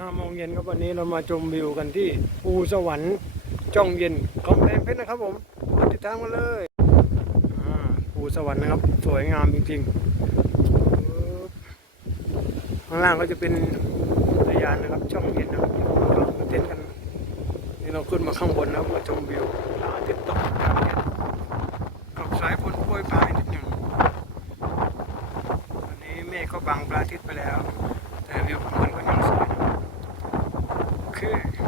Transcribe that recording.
ห้าโมงเย็นครับวันนี้เรามาชมวิวกันที่ภูสวรรค์จ้องเย็นของแพงเพชรนะครับผมติดตามกันเลยภูสวรรค์นะครับ สวยงามจริงๆข้างล่างก็จะเป็นอุทยานนะครับช่องเย็นนะครับกำลังเต้นกันนี่เราขึ้นมาข้างบนนะครับมาชมวิวพระอาทิตย์ตกกับสายฝนโปรยปลายนิดหนึ่งวันนี้เมฆก็บังพระอาทิตย์ไปแล้วแต่วิว Okay.